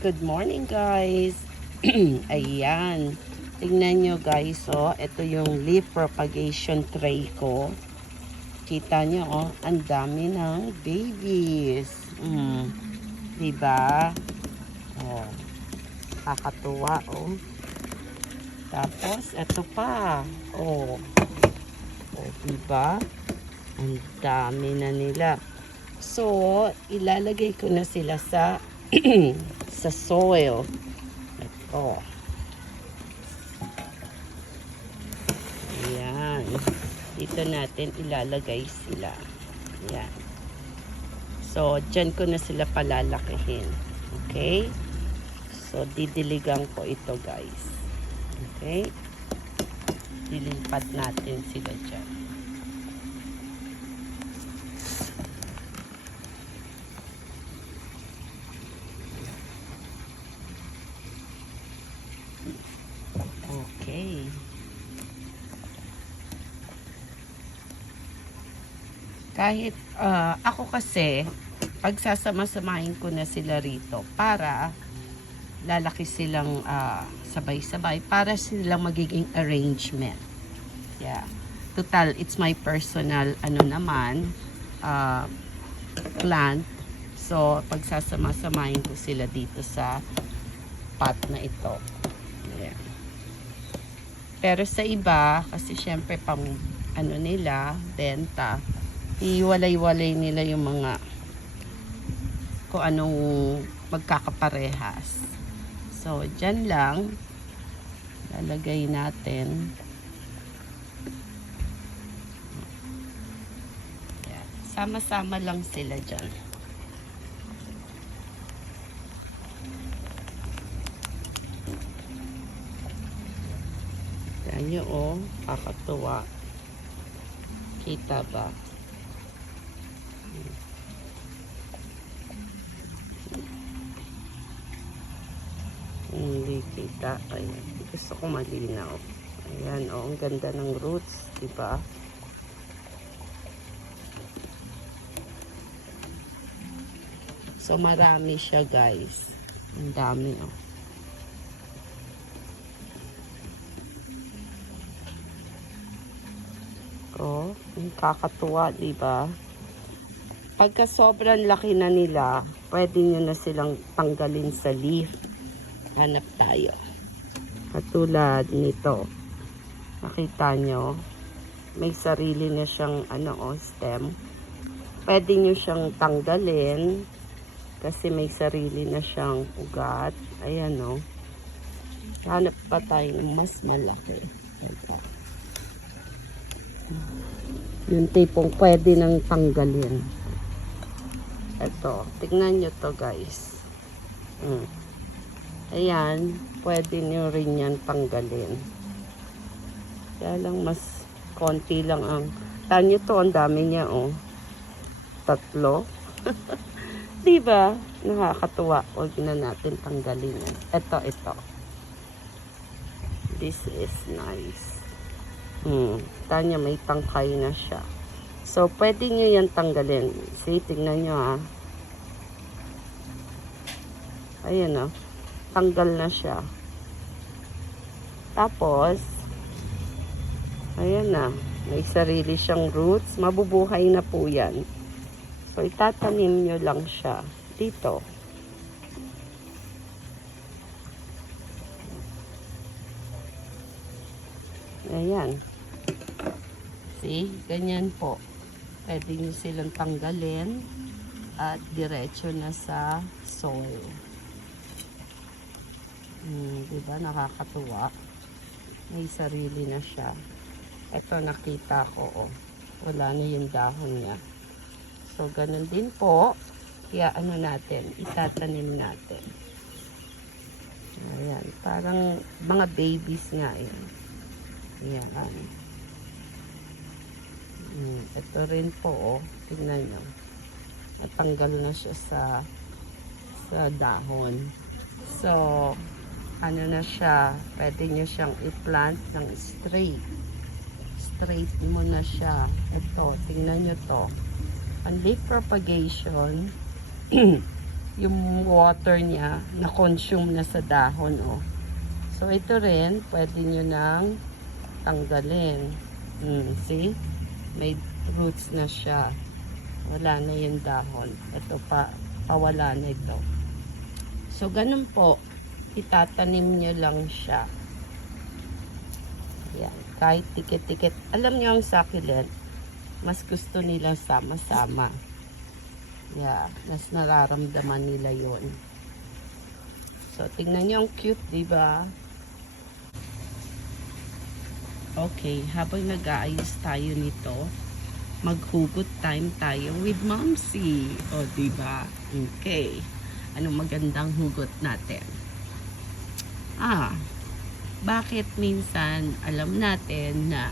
Good morning guys. Ayan. Tingnan nyo guys, oh. Ito yung leaf propagation tray ko. Kita nyo, oh. Ang dami ng babies. Diba? Oh. Kakatuwa, oh. Tapos, ito pa. Oh. Oh, diba? Ang dami na nila. So, ilalagay ko na sila sa sa soil. Ito. Ayan. Dito natin ilalagay sila. Ayan. So, dyan ko na sila palalakihin. Okay? So, didiligan ko ito guys. Okay? Dilipat natin sila dyan. Okay. Kahit ako kasi pagsasama-samahin ko na sila rito para lalaki silang sabay-sabay para silang magiging arrangement. Yeah. Total, it's my personal plant. So, pagsasama-samahin ko sila dito sa pot na ito. Yeah. Pero sa iba, kasi syempre pang nila, benta, iwalay-walay nila yung mga kung anong magkakaparehas. So, dyan lang lalagay natin. Yan. Sama-sama lang sila dyan. Yan nyo, oh, kakatuwa. Kita ba? Hindi kita. Ayan. Gusto ko malinaw. Ayan, oh, ang ganda ng roots, diba? So, marami siya, guys. Ang dami, oh. Oh, ang kakatuwa, diba? Pagka sobrang laki na nila, pwede nyo na silang tanggalin sa leaf. Hanap tayo. Katulad nito. Nakita nyo, may sarili na siyang stem. Pwede nyo siyang tanggalin kasi may sarili na siyang ugat. Ayan, oh. Hanap pa tayo ng mas malaki. Ito. Yung tipong pwede nang tanggalin. Ito, tignan nyo to guys. Ayan, pwede nyo rin yan tanggalin. Kaya lang mas konti lang ang tanyo to, ang dami niya, oh. 3. Diba? Nakakatuwa. Huwag na natin tanggalin yan. Ito. This is nice. Tanya, may tangkay na siya. So, pwede nyo yan tanggalin. See, tingnan nyo, ha. Ayan, oh. Tanggal na siya. Tapos, ayan na. May sarili siyang roots. Mabubuhay na po yan. So, itatanim nyo lang siya dito. Ayan. See? Ganyan po. Pwede nyo silang tanggalin at diretso na sa soil. Diba? Nakakatuwa. May sarili na siya. Ito nakita ko, oh. Wala na yung dahon niya. So, ganun din po. Kaya natin, itatanim natin. Ayan. Parang mga babies nga yun. Ayan. Ito rin po, oh. Tingnan nyo. Natanggal na siya sa dahon. So, na siya, pwede nyo siyang i-plant ng straight. Straight mo na siya. Ito, tingnan nyo to. Ang leaf propagation, yung water niya na-consume na sa dahon, oh. So, ito rin, pwede nyo nang tanggalin. See? May roots na siya. Wala na yung dahon. Ito pa, pawala na ito. So, ganun po. Itatanim nyo lang siya. Yan. Kahit tikit-tikit. Alam nyo ang succulent, mas gusto nila sama-sama. Yeah, mas nararamdaman nila yon. So, tingnan nyo ang cute, diba? Okay, habang nag-aayos tayo nito, maghugot time tayo with Momsy. O, diba? Okay. Anong magandang hugot natin? Bakit minsan alam natin na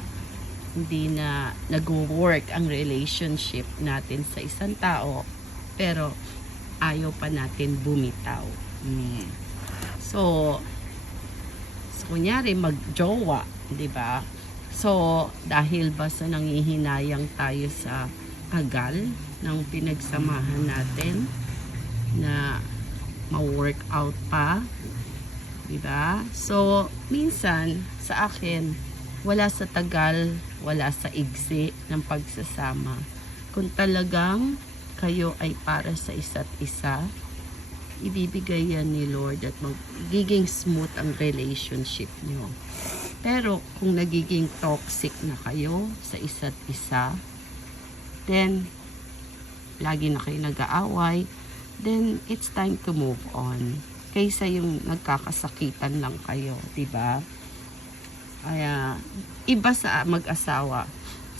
hindi na nag-work ang relationship natin sa isang tao, pero ayaw pa natin bumitaw? So kunyari mag-jowa, di ba? So, dahil ba sa nangihinayang tayo sa tagal ng pinagsamahan natin na ma-work out pa, di ba? So, minsan sa akin, wala sa tagal, wala sa igsi ng pagsasama. Kung talagang kayo ay para sa isa't isa, ibibigay yan ni Lord at magiging smooth ang relationship nyo. Pero kung nagiging toxic na kayo sa isa't isa, then lagi na kayo nag-aaway, then it's time to move on. Kaysa yung nagkakasakitan lang kayo, diba? Kaya iba sa mag-asawa.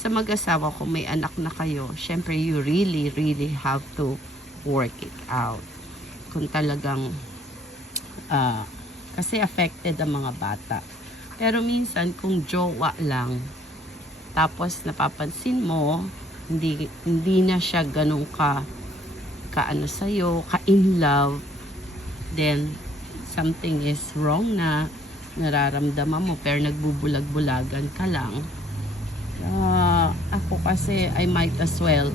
Sa mag-asawa, kung may anak na kayo, syempre you really have to work it out. Kung talagang kasi affected ang mga bata. Pero minsan kung jowa lang, tapos napapansin mo hindi na siya ganun ka ano sa'yo, ka in love, then something is wrong na nararamdaman mo, pero nagbubulag-bulagan ka lang. Ako kasi I might as well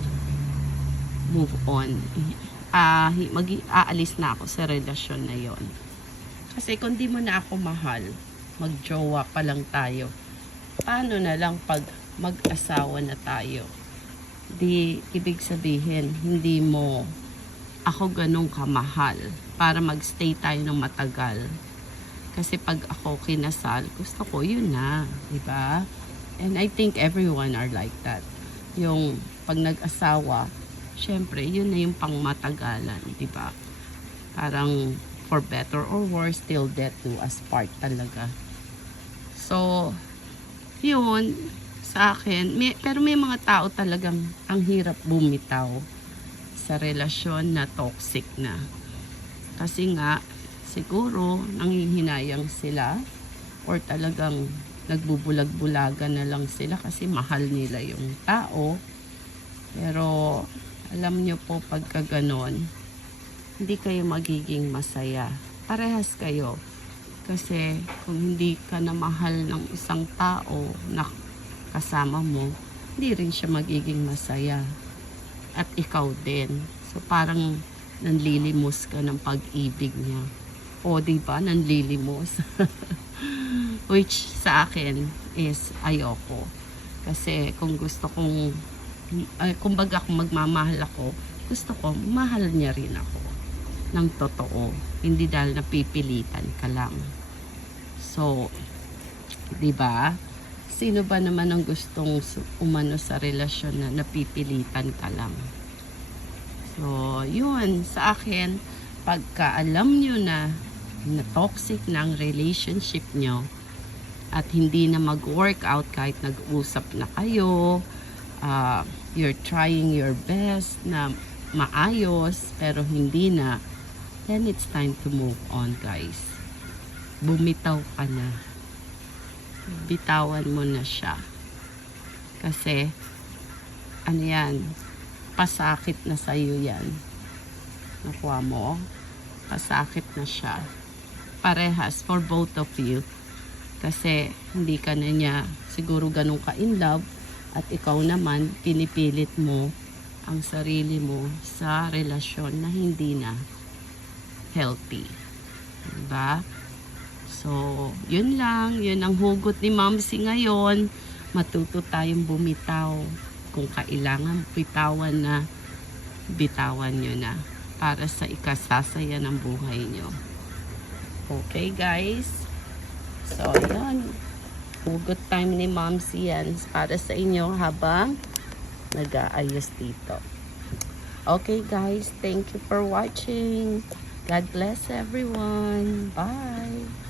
move on. Aalis na ako sa relasyon na yon. Kasi kung di mo na ako mahal, magjowa pa lang tayo, paano na lang pag mag-asawa na tayo? Di ibig sabihin hindi mo ako ganun kamahal para magstay tayo ng matagal. Kasi pag ako kinasal, gusto ko yun na, di ba? And I think everyone are like that. Yung pag nag-asawa, syempre, yun na yung pangmatagalan, di ba? Parang, for better or worse, till death do us part talaga. So, yun, sa akin, pero may mga tao talagang ang hirap bumitaw sa relasyon na toxic na. Kasi nga, siguro, nanghihinayang sila or talagang nagbubulag-bulagan na lang sila kasi mahal nila yung tao. Pero, alam nyo po, pagka ganon, hindi kayo magiging masaya. Parehas kayo. Kasi kung hindi ka na mahal ng isang tao na kasama mo, hindi rin siya magiging masaya. At ikaw din. So parang nanlilimos ka ng pag-ibig niya. O diba, nanlilimos. Which sa akin is ayoko. Kasi kung gusto kong kumbaga kung magmamahal ako, gusto ko mahal niya rin ako ng totoo, hindi dahil napipilitan ka lang. So, di ba? Sino ba naman ang gustong umano sa relasyon na napipilitan ka lang? So, yun sa akin, pagka alam nyo na toxic na ang relationship nyo at hindi na mag-work out kahit nag-usap na kayo, you're trying your best na maayos pero hindi na, then it's time to move on, guys. Bumitaw ka na. Bitawan mo na siya. Kasi ano yan, pasakit na sa'yo yan. Nakuha mo? Pasakit na siya. Parehas for both of you. Kasi hindi ka na niya siguro ganun ka in love. At ikaw naman, pinipilit mo ang sarili mo sa relasyon na hindi na. healthy. Diba? So, yun lang. Yun ang hugot ni Momsy ngayon. Matuto tayong bumitaw. Kung kailangan bitawan na, bitawan nyo na. Para sa ikasasaya ng buhay nyo. Okay, guys? So, yun. Hugot time ni Momsy yan. Para sa inyo habang nag-aayos dito. Okay, guys. Thank you for watching. God bless everyone. Bye.